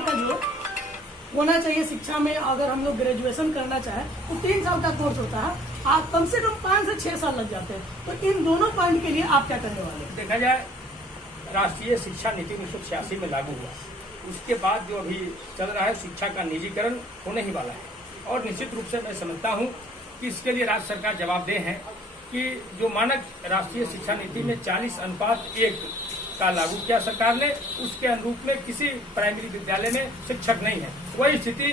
साल का जो होना चाहिए शिक्षा में, अगर हम लोग ग्रेजुएशन करना चाहें तो 3 साल का कोर्स होता है, आप कम से कम 5 से 6 साल लग जाते हैं। तो इन दोनों पॉइंट के लिए आप क्या करने वाले हैं? देखा जाए, राष्ट्रीय शिक्षा नीति 1986 में लागू हुआ, उसके बाद जो अभी चल रहा है शिक्षा का निजीकरण होने ही वाला है। और निश्चित रूप से मैं समझता हूँ कि इसके लिए राज्य सरकार जवाबदेह है कि जो मानक राष्ट्रीय शिक्षा नीति में 40:1 का लागू किया सरकार ने, उसके अनुरूप में किसी प्राइमरी विद्यालय में शिक्षक नहीं है। वही स्थिति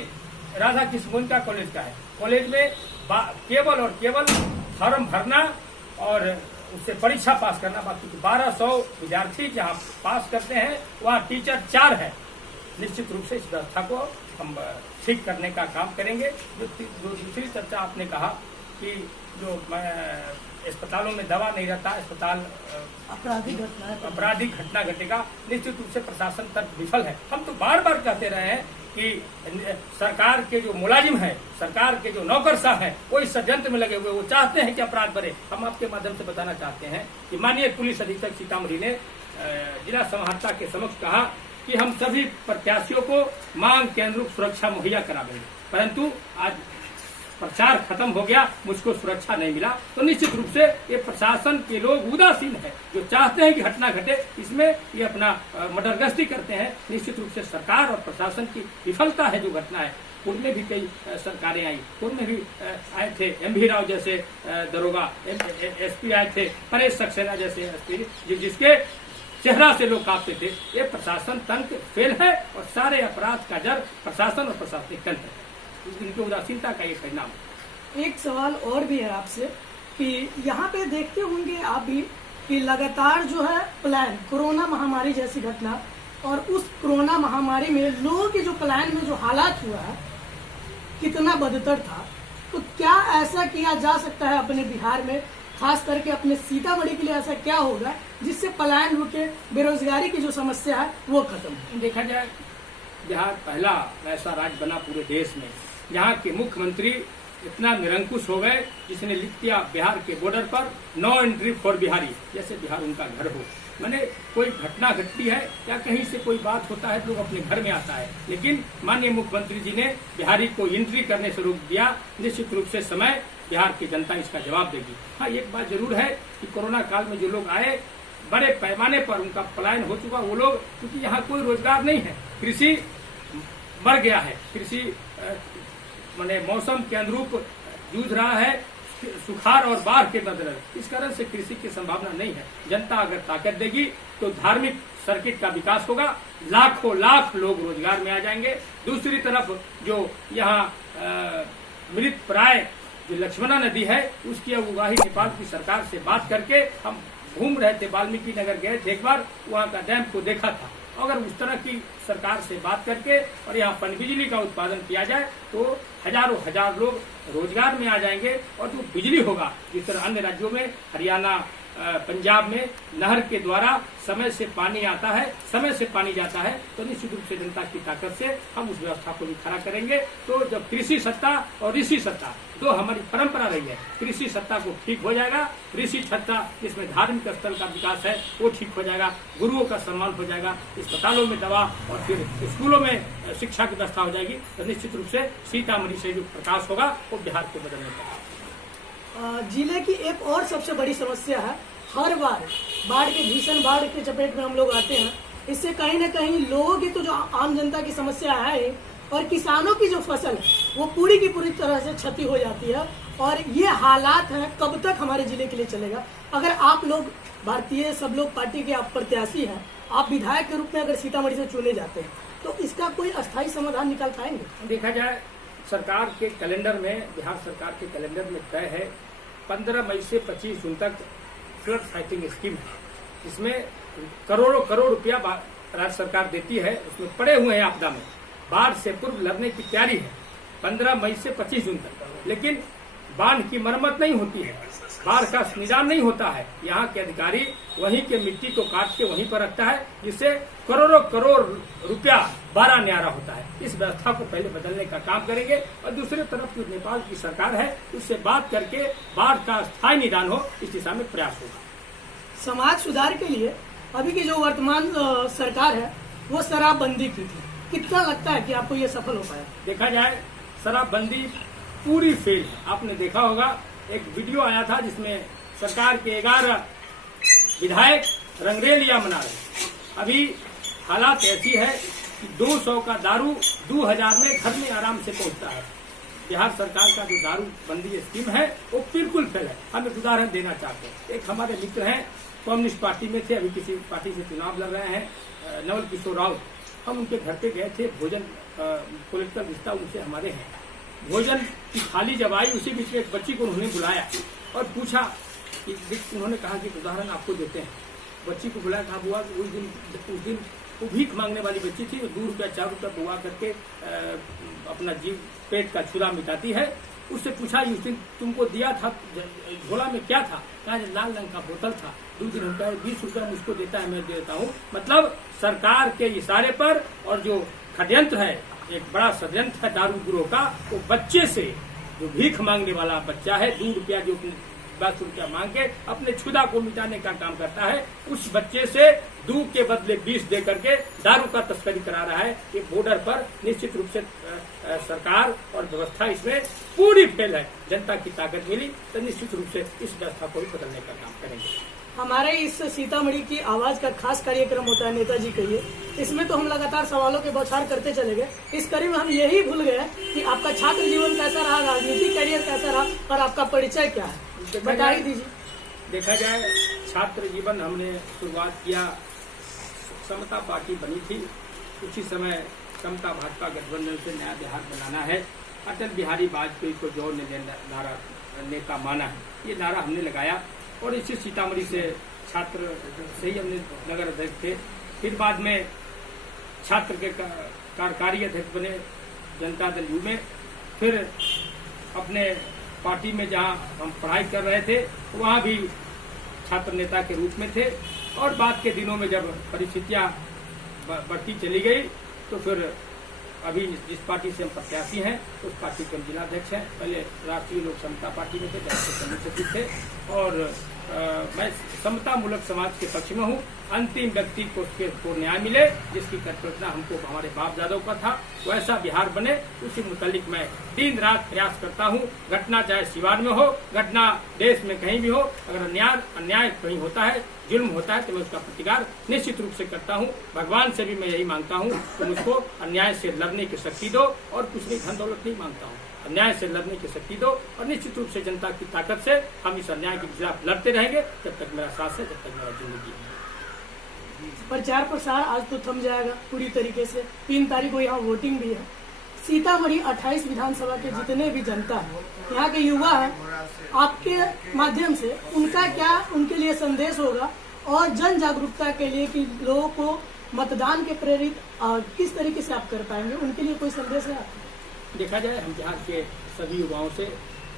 राधा कृष्ण गोयनका कॉलेज का है। कॉलेज में केवल और केवल फॉर्म भरना और उससे परीक्षा पास करना बाकी। 1200 विद्यार्थी जहाँ पास करते हैं वहाँ टीचर 4 है। निश्चित रूप से इस व्यवस्था को हम ठीक करने का काम करेंगे। जो दूसरी चर्चा आपने कहा कि जो अस्पतालों में दवा नहीं रहता, अस्पताल आपराधिक घटना घटेगा, निश्चित रूप से प्रशासन तक विफल है। हम तो बार बार कहते रहे हैं कि सरकार के जो मुलाजिम है, सरकार के जो नौकरशाह है, वो इस षड्यंत्र में लगे हुए, वो चाहते हैं कि अपराध बढ़े। हम आपके माध्यम से बताना चाहते हैं कि माननीय पुलिस अधीक्षक सीतामढ़ी ने जिला समाहर्ता के समक्ष कहा कि हम सभी प्रत्याशियों को मांग के अनुरूप सुरक्षा मुहैया करा देंगे, परंतु आज प्रचार खत्म हो गया, मुझको सुरक्षा नहीं मिला। तो निश्चित रूप से ये प्रशासन के लोग उदासीन है, जो चाहते हैं कि घटना घटे, इसमें ये अपना मर्डरगश्ती करते हैं। निश्चित रूप से सरकार और प्रशासन की विफलता है जो घटना है। पूर्व में भी कई सरकारें आई, पूर्व में भी आए थे MV राव जैसे दरोगा, SP आए थे, परेश सक्सेना जैसे SP, जिसके चेहरा से लोग कांपते थे। ये प्रशासन तंत्र फेल है और सारे अपराध का जड़ प्रशासन और प्रशासनिक तंत्र है। इनकी उदासीनता का ये परिणाम। एक सवाल और भी है आपसे कि यहाँ पे देखते होंगे आप भी कि लगातार जो है प्लान, कोरोना महामारी जैसी घटना, और उस कोरोना महामारी में लोगों के जो प्लान में जो हालात हुआ है कितना बदतर था। तो क्या ऐसा किया जा सकता है अपने बिहार में, खास करके अपने सीतामढ़ी के लिए ऐसा क्या होगा जिससे पलायन रुके, बेरोजगारी की जो समस्या है वो खत्म हो? देखा जाए, बिहार पहला ऐसा राज्य बना पूरे देश में जहाँ के मुख्यमंत्री इतना निरंकुश हो गए, जिसने लिख दिया बिहार के बॉर्डर पर नो एंट्री फॉर बिहारी, जैसे बिहार उनका घर हो। मैंने कोई घटना घटती है या कहीं से कोई बात होता है तो लोग अपने घर में आता है, लेकिन माननीय मुख्यमंत्री जी ने बिहारी को एंट्री करने से रोक दिया। निश्चित रूप से समय बिहार की जनता इसका जवाब देगी। हाँ, एक बात जरूर है कि कोरोना काल में जो लोग आए, बड़े पैमाने पर उनका पलायन हो चुका। वो लोग, क्योंकि यहाँ कोई रोजगार नहीं है, कृषि मर गया है, कृषि माने मौसम के अनुरूप जूझ रहा है, सुखाड़ और बाढ़ के बदले, इस कारण से कृषि की संभावना नहीं है। जनता अगर ताकत देगी तो धार्मिक सर्किट का विकास होगा, लाखों लाख लोग रोजगार में आ जाएंगे। दूसरी तरफ जो यहाँ मृत प्राय जो लक्ष्मणा नदी है, उसकी अगुवाही नेपाल की सरकार से बात करके हम घूम रहे थे, वाल्मीकि नगर गए थे एक बार, वहाँ का डैम को देखा था। अगर उस तरह की सरकार से बात करके और यहाँ पनबिजली का उत्पादन किया जाए तो हजारों हजार लोग रोजगार में आ जाएंगे। और जो बिजली होगा, जिस तरह अन्य राज्यों में, हरियाणा, पंजाब में नहर के द्वारा समय से पानी आता है, समय से पानी जाता है, तो निश्चित रूप से जनता की ताकत से हम उस व्यवस्था को भी खड़ा करेंगे। तो जब कृषि सत्ता और ऋषि सत्ता दो हमारी परंपरा रही है, कृषि सत्ता को ठीक हो जाएगा, ऋषि सत्ता जिसमें धार्मिक स्थल का विकास है वो ठीक हो जाएगा, गुरुओं का सम्मान हो जाएगा, अस्पतालों में दवा और फिर स्कूलों में शिक्षा की व्यवस्था हो जाएगी। तो निश्चित रूप से सीतामढ़ी से जो प्रकाश होगा वो बिहार को बदलने का। जिले की एक और सबसे बड़ी समस्या है, हर बार बाढ़ के भीषण बाढ़ के चपेट में हम लोग आते हैं। इससे कहीं न कहीं लोगों की तो जो आम जनता की समस्या है और किसानों की जो फसल है वो पूरी की पूरी तरह से क्षति हो जाती है। और ये हालात हैं, कब तक हमारे जिले के लिए चलेगा? अगर आप लोग भारतीय सब लोग पार्टी के आप प्रत्याशी हैं, आप विधायक के रूप में अगर सीतामढ़ी से चुने जाते हैं तो इसका कोई अस्थायी समाधान निकाल पाएंगे? देखा जाए, सरकार के कैलेंडर में, बिहार सरकार के कैलेंडर में तय है 15 मई से 25 जून तक फ्लड फाइटिंग स्कीम है, जिसमें करोड़ों करोड़ रुपया राज्य सरकार देती है। उसमें पड़े हुए हैं आपदा में, बाढ़ से पूर्व लड़ने की तैयारी है 15 मई से 25 जून तक। लेकिन बांध की मरम्मत नहीं होती है, बाढ़ का निदान नहीं होता है। यहाँ के अधिकारी वहीं के मिट्टी को काट के वहीं पर रखता है, जिससे करोड़ों करोड़ रुपया बारा न्यारा होता है। इस व्यवस्था को पहले बदलने का काम करेंगे और दूसरी तरफ जो नेपाल की सरकार है उससे बात करके बाढ़ का स्थायी निदान हो, इस दिशा में प्रयास होगा। समाज सुधार के लिए अभी की जो वर्तमान सरकार है वो शराबबंदी की थी, कितना लगता है कि आपको ये सफल हो पाया? देखा जाए शराबबंदी पूरी फेल है। आपने देखा होगा एक वीडियो आया था जिसमें सरकार के 11 विधायक रंगरेलिया मना रहे। अभी हालात ऐसी है कि 200 का दारू 2000 में घर में आराम से पहुंचता है। बिहार सरकार का जो दारू बंदी स्कीम है वो बिल्कुल फेल है। हम एक उदाहरण देना चाहते हैं। एक हमारे मित्र हैं, कम्युनिस्ट पार्टी में थे, अभी किसी पार्टी से चुनाव लड़ रहे हैं, नवल किशोर राउत। हम उनके घर पे गए थे, भोजन पॉलिटिकल रिश्ता उनसे हमारे हैं। भोजन की थाली जब आई उसी बीच में एक बच्ची को उन्होंने बुलाया और पूछा कि उन्होंने कहा कि उदाहरण आपको देते हैं। बच्ची को बुलाया, कहा बुआ उस दिन वो भीख मांगने वाली बच्ची थी, 2 रुपया 4 रुपया बुआ करके अपना जीव पेट का छुरा मिटाती है। उससे पूछा उस दिन तुमको दिया था झोला में क्या था? कहा लाल रंग का बोतल था। 2 दिन होता है, 20 रुपया मुझको देता है, मैं देता हूँ। मतलब सरकार के इशारे पर और जो षड्यंत्र है, एक बड़ा षड्यंत्र है दारू गिरोह का, वो बच्चे से जो भीख मांगने वाला बच्चा है 2 रुपया जो 10 रुपया मांग के अपने क्षुधा को मिटाने का काम करता है, उस बच्चे से दूध के बदले 20 दे करके दारू का तस्करी करा रहा है। ये बॉर्डर पर निश्चित रूप से सरकार और व्यवस्था इसमें पूरी फेल है। जनता की ताकत मिली तो निश्चित रूप से इस व्यवस्था को भी बदलने का काम करेंगे। हमारे इस सीतामढ़ी की आवाज का खास कार्यक्रम होता है नेताजी कहिए। इसमें तो हम लगातार सवालों के बौछार करते चले गए। इस कड़ी में हम यही भूल गए कि आपका छात्र जीवन कैसा रहा, राजनीतिक करियर कैसा रहा और आपका परिचय क्या है, बता ही दीजिए। देखा जाए छात्र जीवन हमने शुरुआत किया, समता पार्टी बनी थी, उसी समय समता भाजपा गठबंधन से नया बिहार बनाना है, अटल बिहारी वाजपेयी को जोड़ने नारा का माना है, ये नारा हमने लगाया और इसी सीतामढ़ी से छात्र से ही हमने नगर अध्यक्ष थे। फिर बाद में छात्र के कार्यकारी अध्यक्ष बने जनता दल यू में। फिर अपने पार्टी में जहां हम पढ़ाई कर रहे थे वहां भी छात्र नेता के रूप में थे और बाद के दिनों में जब परिस्थितियां बढ़ती चली गई तो फिर अभी जिस पार्टी से हम प्रत्याशी हैं उस पार्टी के हम जिलाध्यक्ष हैं। पहले राष्ट्रीय लोक समता पार्टी में थे, जहाँ से प्रमुख सचिव थे और मैं समता मूलक समाज के पक्ष में हूँ। अंतिम व्यक्ति को न्याय मिले, जिसकी कल्पना हमको हमारे बाप दादों का था, वैसा बिहार बने, उसी मुतालिक मैं दिन रात प्रयास करता हूँ। घटना चाहे सिवान में हो, घटना देश में कहीं भी हो, अगर अन्याय कहीं होता है, जुल्म होता है तो मैं उसका प्रतिकार निश्चित रूप से करता हूँ। भगवान से भी मैं यही मांगता हूँ कि मुझको अन्याय से लड़ने की शक्ति दो और कुछ नहीं, धन दौलत नहीं मांगता हूँ, अन्याय से लड़ने की शक्ति दो और निश्चित रूप से जनता की ताकत से हम इस अन्याय के खिलाफ लड़ते रहेंगे जब तक मेरा सांस है, जब तक मेरा जिंदगी है। प्रचार प्रसार आज तो थम जाएगा पूरी तरीके से। 3 तारीख को यहाँ वोटिंग भी है। सीतामढ़ी 28 विधानसभा के जितने भी जनता है, यहाँ के युवा है, आपके माध्यम से उनके लिए संदेश होगा और जन जागरूकता के लिए कि लोगों को मतदान के प्रेरित किस तरीके से आप कर पाएंगे, उनके लिए कोई संदेश है आपका? देखा जाए हम बिहार के सभी युवाओं से,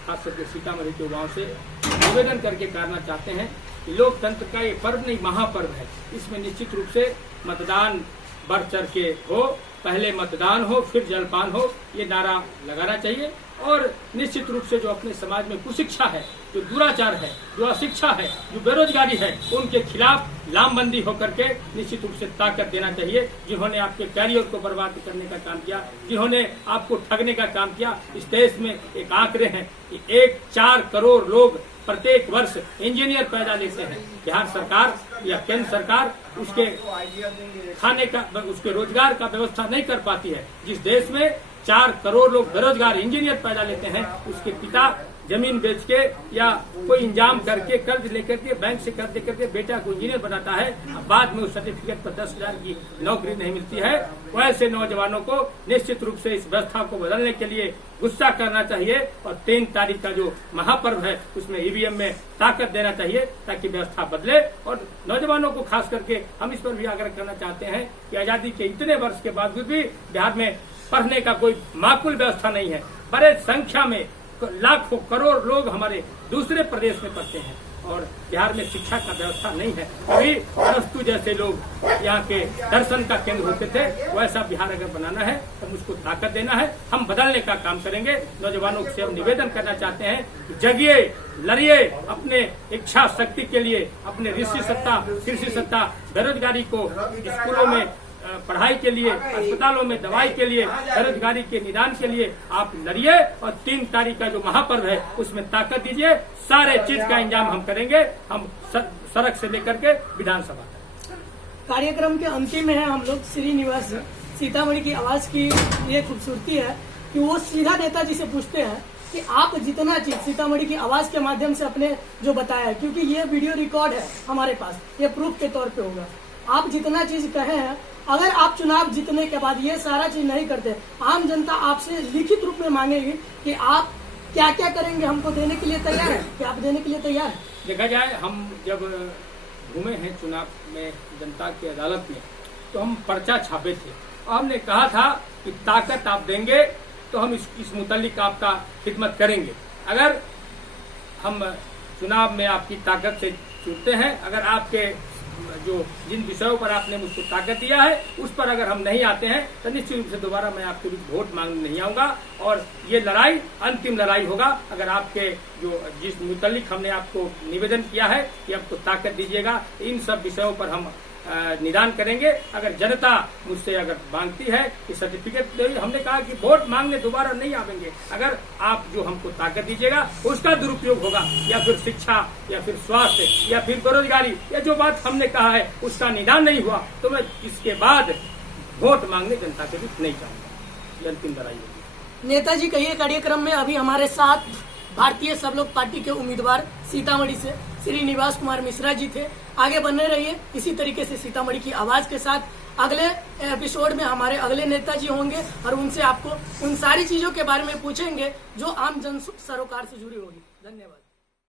खास करके सीतामढ़ी के युवाओं से निवेदन करके करना चाहते हैं कि लोकतंत्र का ये पर्व नहीं, महापर्व है। इसमें निश्चित रूप से मतदान बढ़ चढ़ के हो, पहले मतदान हो फिर जलपान हो, ये नारा लगाना चाहिए। और निश्चित रूप से जो अपने समाज में कुशिक्षा है, जो दुराचार है, जो अशिक्षा है, जो बेरोजगारी है, उनके खिलाफ लामबंदी होकर के निश्चित रूप से ताकत देना चाहिए। जिन्होंने आपके कैरियर को बर्बाद करने का काम किया, जिन्होंने आपको ठगने का काम किया, इस देश में एक आंकड़े हैं कि 4 करोड़ लोग प्रत्येक वर्ष इंजीनियर पैदा लेते हैं। बिहार सरकार या केंद्र सरकार उसके खाने का, उसके रोजगार का व्यवस्था नहीं कर पाती है। जिस देश में 4 करोड़ लोग बेरोजगार इंजीनियर पैदा लेते हैं, उसके पिता जमीन बेच के या कोई इंजाम करके कर्ज लेकर के बैंक से कर्ज लेकर के बेटा को इंजीनियर बनाता है, बाद में उस सर्टिफिकेट पर 10,000 की नौकरी नहीं मिलती है। वैसे नौजवानों को निश्चित रूप से इस व्यवस्था को बदलने के लिए गुस्सा करना चाहिए और 3 तारीख का जो महापर्व है उसमें ईवीएम में ताकत देना चाहिए ताकि व्यवस्था बदले। और नौजवानों को खास करके हम इस पर भी आग्रह करना चाहते हैं कि आजादी के इतने वर्ष के बावजूद भी बिहार में पढ़ने का कोई माकूल व्यवस्था नहीं है। बड़े संख्या में लाखों करोड़ लोग हमारे दूसरे प्रदेश में पढ़ते हैं और बिहार में शिक्षा का व्यवस्था नहीं है। अभी अरस्तु जैसे लोग यहाँ के दर्शन का केंद्र होते थे, वैसा बिहार अगर बनाना है तो उसको ताकत देना है। हम बदलने का काम करेंगे। नौजवानों से हम निवेदन करना चाहते हैं, जगिए, लड़िए अपने इच्छा शक्ति के लिए, अपने ऋषि सत्ता, कृषि सत्ता, बेरोजगारी को स्कूलों में पढ़ाई के लिए, अस्पतालों में दवाई के लिए, बेरोजगारी के निदान के लिए आप लड़िए और 3 तारीख का जो महापर्व है उसमें ताकत दीजिए। सारे चीज का इंतजाम हम करेंगे, हम सड़क से लेकर के विधानसभा तक। कार्यक्रम के अंतिम में है हम लोग। श्रीनिवास सीतामढ़ी की आवाज की ये खूबसूरती है कि वो सीधा नेताजी से पूछते हैं कि आप जितना चीज सीतामढ़ी की आवाज के माध्यम से अपने जो बताया है, क्योंकि ये वीडियो रिकॉर्ड है हमारे पास, ये प्रूफ के तौर पे होगा, आप जितना चीज कहे हैं, अगर आप चुनाव जीतने के बाद ये सारा चीज नहीं करते, आम जनता आपसे लिखित रूप में मांगेगी कि आप क्या क्या करेंगे, हमको देने के लिए तैयार है, क्या आप देने के लिए तैयार है? देखा जाए, हम जब घूमे हैं चुनाव में जनता की अदालत में, तो हम पर्चा छापे थे। हमने कहा था कि ताकत आप देंगे तो हम इस मुतालिक आपका खिदमत करेंगे। अगर हम चुनाव में आपकी ताकत से चुनते हैं, अगर आपके जिन विषयों पर आपने मुझको ताकत दिया है उस पर अगर हम नहीं आते हैं तो निश्चित रूप से दोबारा मैं आपके बीच वोट मांगने नहीं आऊंगा। और ये लड़ाई अंतिम लड़ाई होगा। अगर आपके जिस मुतालिक हमने आपको निवेदन किया है कि आपको ताकत दीजिएगा, इन सब विषयों पर हम निदान करेंगे। अगर जनता मुझसे अगर मांगती है कि सर्टिफिकेट, हमने कहा कि वोट मांगने दोबारा नहीं आवेंगे। अगर आप जो हमको ताकत दीजिएगा उसका दुरुपयोग होगा, या फिर शिक्षा, या फिर स्वास्थ्य, या फिर बेरोजगारी, या जो बात हमने कहा है उसका निदान नहीं हुआ, तो मैं इसके बाद वोट मांगने जनता के बीच नहीं जाऊंगा। अंतिम लड़ाई होगी। नेताजी का ये कार्यक्रम में अभी हमारे साथ भारतीय सब लोग पार्टी के उम्मीदवार सीतामढ़ी से श्रीनिवास कुमार मिश्रा जी थे। आगे बने रहिए इसी तरीके से सीतामढ़ी की आवाज के साथ। अगले एपिसोड में हमारे अगले नेताजी होंगे और उनसे आपको उन सारी चीजों के बारे में पूछेंगे जो आम जन सरोकार से जुड़ी होगी। धन्यवाद।